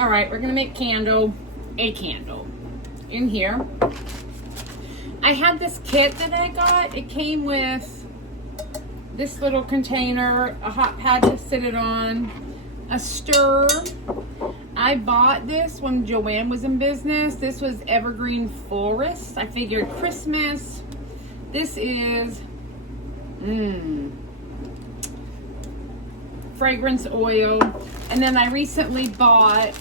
All right, we're gonna make a candle in here. I had this kit that I got. It came with this little container, a hot pad to sit it on, a stir. I bought this when Joanne was in business. This was Evergreen Forest. I figured Christmas. This is fragrance oil. And then I recently bought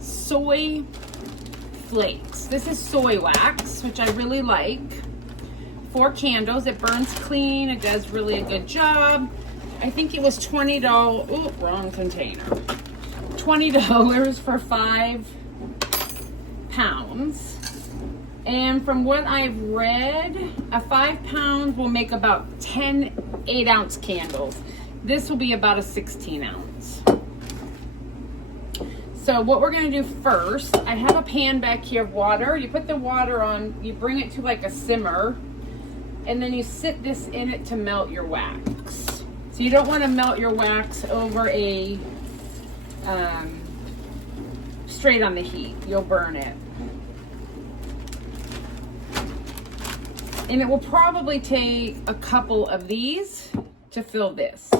soy flakes. This is soy wax, which I really like. For candles, it burns clean. It does really a good job. I think it was $20. Oh, wrong container. $20 for 5 pounds. And from what I've read, a 5 pound will make about 10 8-ounce candles. This will be about a 16-ounce. So what we're gonna do first, I have a pan back here of water. You put the water on, you bring it to like a simmer, and then you sit this in it to melt your wax. So you don't wanna melt your wax over a, straight on the heat. You'll burn it. And it will probably take a couple of these to fill this.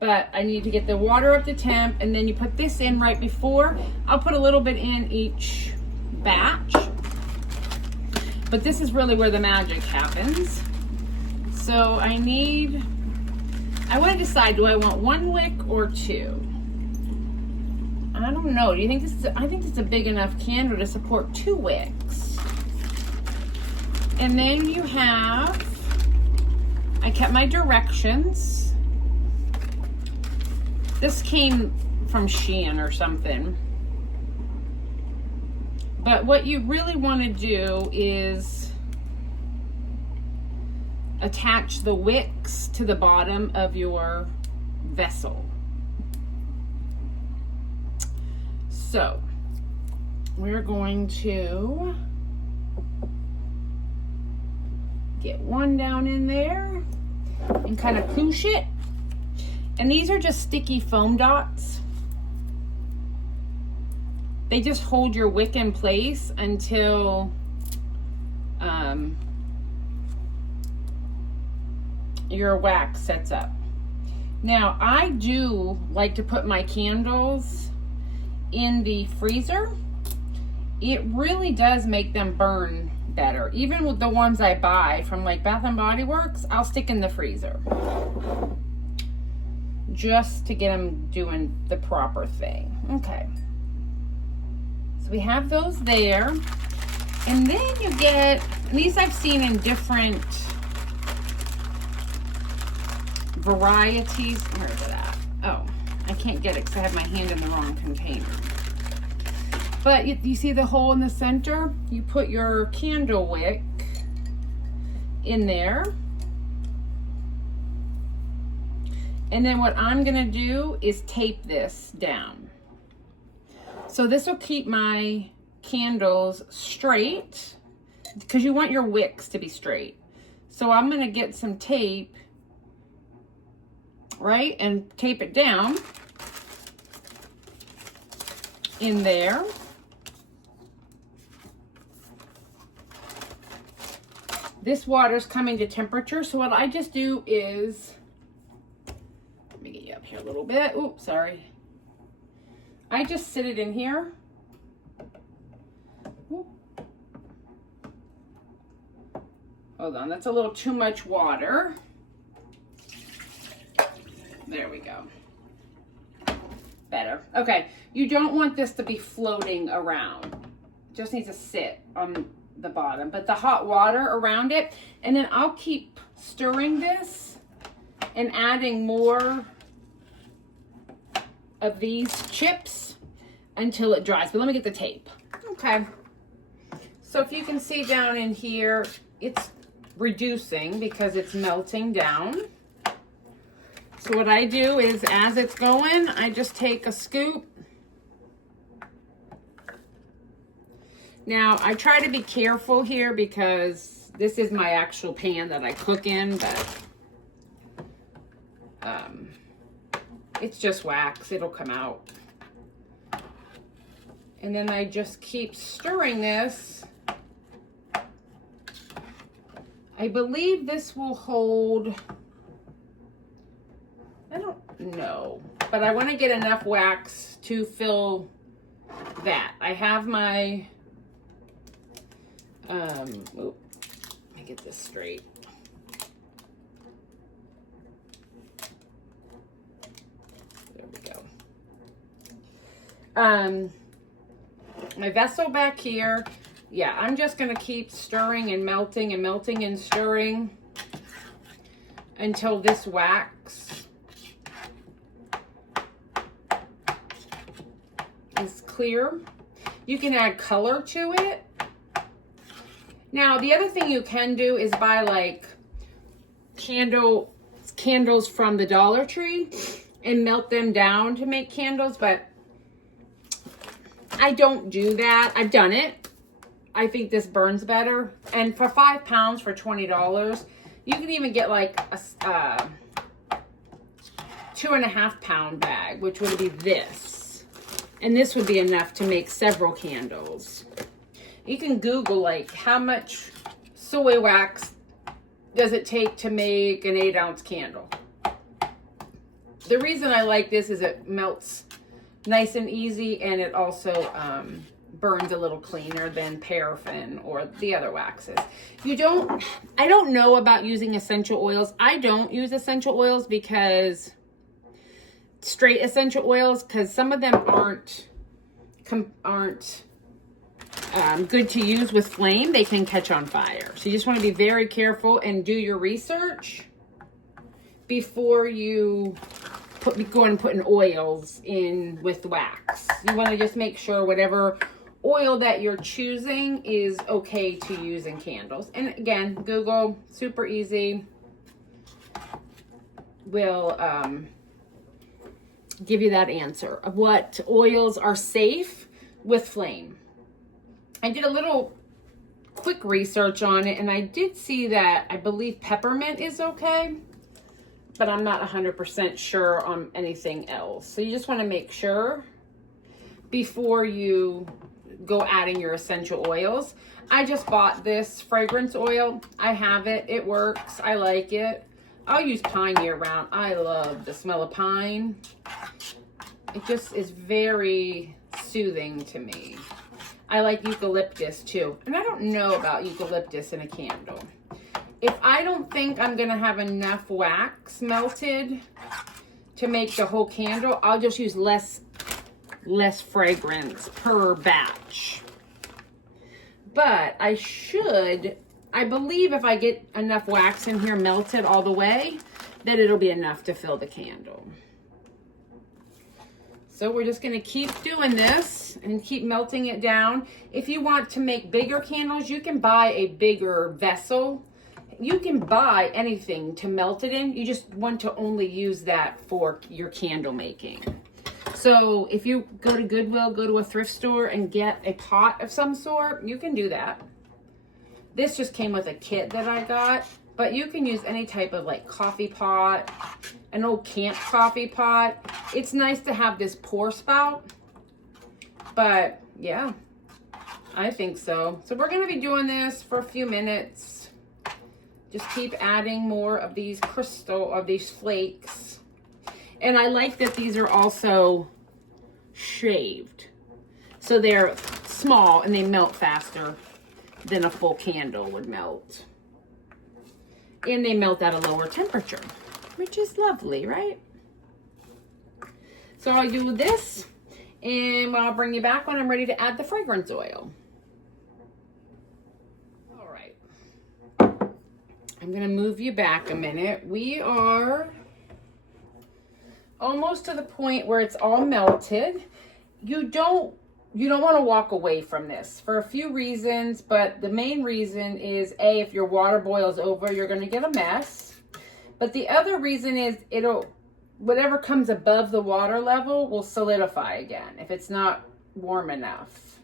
But I need to get the water up to temp, and then you put this in right before. I'll put a little bit in each batch. But this is really where the magic happens. So I want to decide, do I want 1 wick or 2? I don't know. Do you think I think this is a big enough candle to support 2 wicks. And then you have, I kept my directions. This came from Shein or something. But what you really want to do is attach the wicks to the bottom of your vessel. So we're going to get one down in there and kind of poosh it. And these are just sticky foam dots. They just hold your wick in place until your wax sets up. Now, I do like to put my candles in the freezer. It really does make them burn better. Even with the ones I buy from like Bath and Body Works, I'll stick in the freezer just to get them doing the proper thing. Okay, so we have those there, and then you get these. I've seen in different varieties. Where is it at? Oh, I can't get it because I have my hand in the wrong container. But you see the hole in the center? You put your candle wick in there. And then what I'm gonna do is tape this down. So this will keep my candles straight, because you want your wicks to be straight. So I'm gonna get some tape, right, and tape it down in there. This water's coming to temperature, so what I just do is, let me get you up here a little bit. Oops, sorry. I just sit it in here. Ooh. Hold on, that's a little too much water. There we go. Better. Okay, you don't want this to be floating around. It just needs to sit on the bottom, but the hot water around it. And then I'll keep stirring this and adding more of these chips until it dries. But let me get the tape. Okay. So if you can see down in here, it's reducing because it's melting down. So what I do is, as it's going, I just take a scoop. Now, I try to be careful here because this is my actual pan that I cook in, but It's just wax, it'll come out. And then I just keep stirring this. I believe this will hold, I don't know, but I want to get enough wax to fill that. I have my, let me get this straight. There we go. My vessel back here. Yeah, I'm just going to keep stirring and melting and melting and stirring until this wax is clear. You can add color to it. Now, the other thing you can do is buy like candles from the Dollar Tree and melt them down to make candles, but I don't do that. I've done it. I think this burns better. And for 5 pounds for $20, you can even get like a 2.5 pound bag, which would be this. And this would be enough to make several candles. You can Google like how much soy wax does it take to make an 8-ounce candle. The reason I like this is it melts nice and easy, and it also burns a little cleaner than paraffin or the other waxes. I don't know about using essential oils. I don't use essential oils because straight essential oils, because some of them aren't good to use with flame. They can catch on fire. So you just want to be very careful and do your research before you go and putting oils in with wax. You want to just make sure whatever oil that you're choosing is okay to use in candles. And again, Google, super easy, will give you that answer of what oils are safe with flame. I did a little quick research on it, and I did see that I believe peppermint is okay, but I'm not 100% sure on anything else. So you just want to make sure before you go adding your essential oils. I just bought this fragrance oil. I have it. It works. I like it. I'll use pine year round. I love the smell of pine. It just is very soothing to me. I like eucalyptus too. And I don't know about eucalyptus in a candle. If I don't think I'm going to have enough wax melted to make the whole candle, I'll just use less fragrance per batch. But I believe if I get enough wax in here melted all the way, that it'll be enough to fill the candle. So we're just going to keep doing this and keep melting it down. If you want to make bigger candles, you can buy a bigger vessel. You can buy anything to melt it in. You just want to only use that for your candle making. So if you go to Goodwill, go to a thrift store and get a pot of some sort, you can do that. This just came with a kit that I got, but you can use any type of like coffee pot, an old camp coffee pot. It's nice to have this pour spout, but yeah, I think so. So we're going to be doing this for a few minutes. Just keep adding more of these flakes. And I like that these are also shaved. So they're small and they melt faster than a full candle would melt. And they melt at a lower temperature, which is lovely, right? So I'll do this, and I'll bring you back when I'm ready to add the fragrance oil. All right. I'm going to move you back a minute. We are almost to the point where it's all melted. You don't want to walk away from this for a few reasons, but the main reason is if your water boils over, you're going to get a mess. But the other reason is whatever comes above the water level will solidify again if it's not warm enough.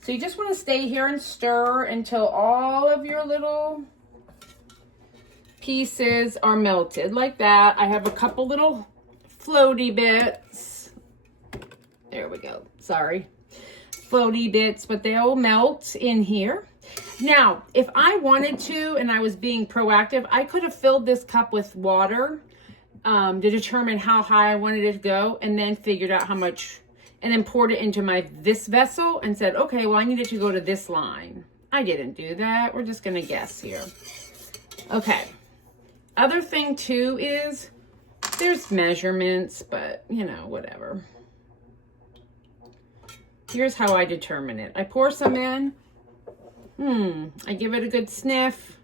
So you just want to stay here and stir until all of your little pieces are melted like that. I have a couple little floaty bits. There we go. Sorry. Floaty bits, but they'll melt in here. Now, if I wanted to, and I was being proactive, I could have filled this cup with water to determine how high I wanted it to go, and then figured out how much, and then poured it into this vessel and said, okay, well, I need it to go to this line. I didn't do that. We're just gonna guess here. Okay. Other thing too is there's measurements, but you know, whatever. Here's how I determine it. I pour some in. I give it a good sniff.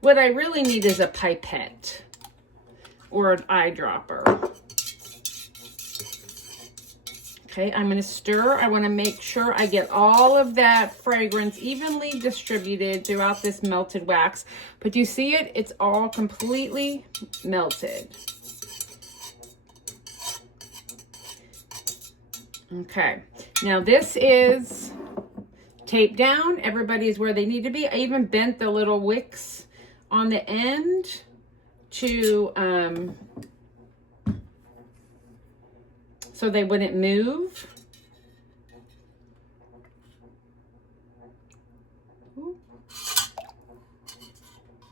What I really need is a pipette or an eyedropper. Okay, I'm going to stir. I want to make sure I get all of that fragrance evenly distributed throughout this melted wax. But do you see it? It's all completely melted. Okay, now this is taped down. Everybody's where they need to be. I even bent the little wicks on the end to so they wouldn't move.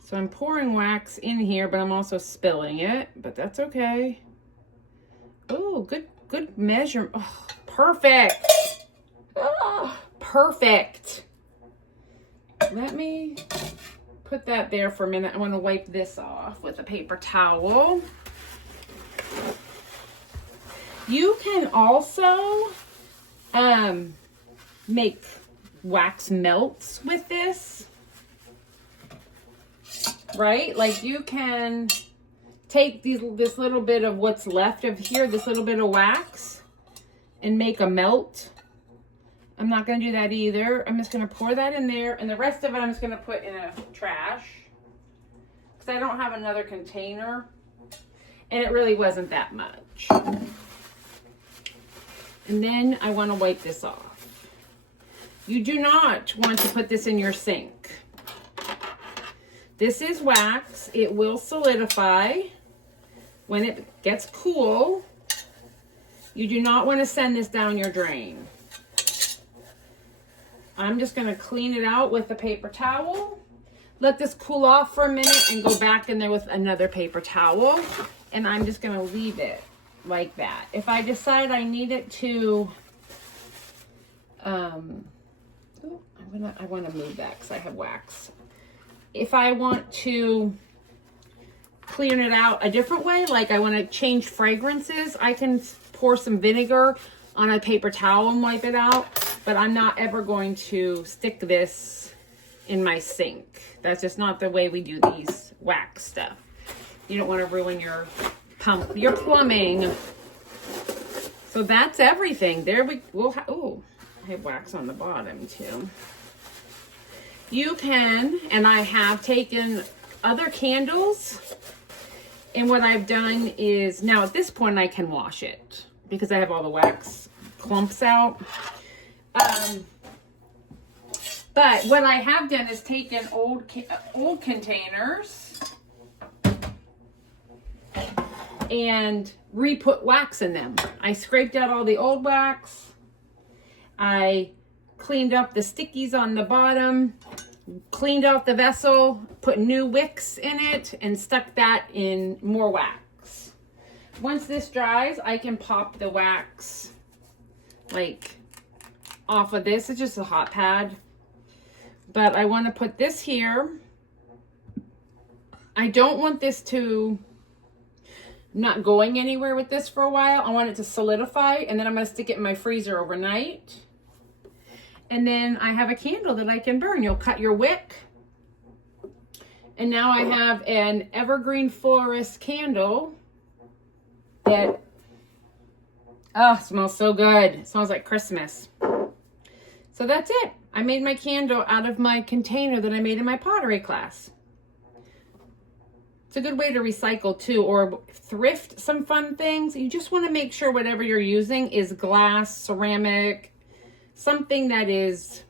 So I'm pouring wax in here, but I'm also spilling it, but that's okay. Oh, good measure. Oh, perfect. Oh, perfect. Let me put that there for a minute. I want to wipe this off with a paper towel. You can also make wax melts with this, right? Like you can take this little bit of what's left of here, this little bit of wax, and make a melt. I'm not going to do that either. I'm just going to pour that in there, and the rest of it I'm just going to put in a trash because I don't have another container, and it really wasn't that much. And then I want to wipe this off. You do not want to put this in your sink. This is wax. It will solidify when it gets cool. You do not want to send this down your drain. I'm just going to clean it out with a paper towel. Let this cool off for a minute and go back in there with another paper towel. And I'm just going to leave it like that. If I decide I need it to, I want to move that because I have wax. If I want to clean it out a different way, like I want to change fragrances, I can pour some vinegar on a paper towel and wipe it out, but I'm not ever going to stick this in my sink. That's just not the way we do these wax stuff. You don't want to ruin your plumbing. So that's everything. There we'll oh, I have wax on the bottom too. You can, and I have taken other candles, and what I've done is, now at this point I can wash it because I have all the wax clumps out. But what I have done is taken old containers and re-put wax in them. I scraped out all the old wax. I cleaned up the stickies on the bottom, cleaned out the vessel, put new wicks in it, and stuck that in more wax. Once this dries, I can pop the wax like off of this. It's just a hot pad. But I want to put this here. I don't want this to not going anywhere with this for a while. I want it to solidify, and then I'm going to stick it in my freezer overnight. And then I have a candle that I can burn. You'll cut your wick. And now I have an evergreen forest candle that, oh, smells so good. It smells like Christmas. So that's it. I made my candle out of my container that I made in my pottery class. It's a good way to recycle too, or thrift some fun things. You just want to make sure whatever you're using is glass, ceramic, something that is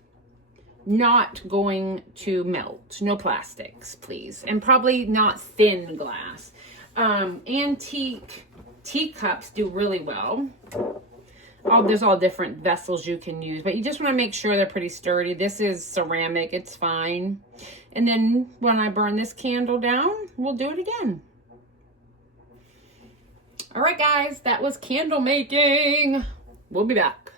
not going to melt. No plastics, please. And probably not thin glass. Antique teacups do really well. There's all different vessels you can use, but you just want to make sure they're pretty sturdy. This is ceramic, it's fine. And then when I burn this candle down, we'll do it again. All right, guys, that was candle making. We'll be back.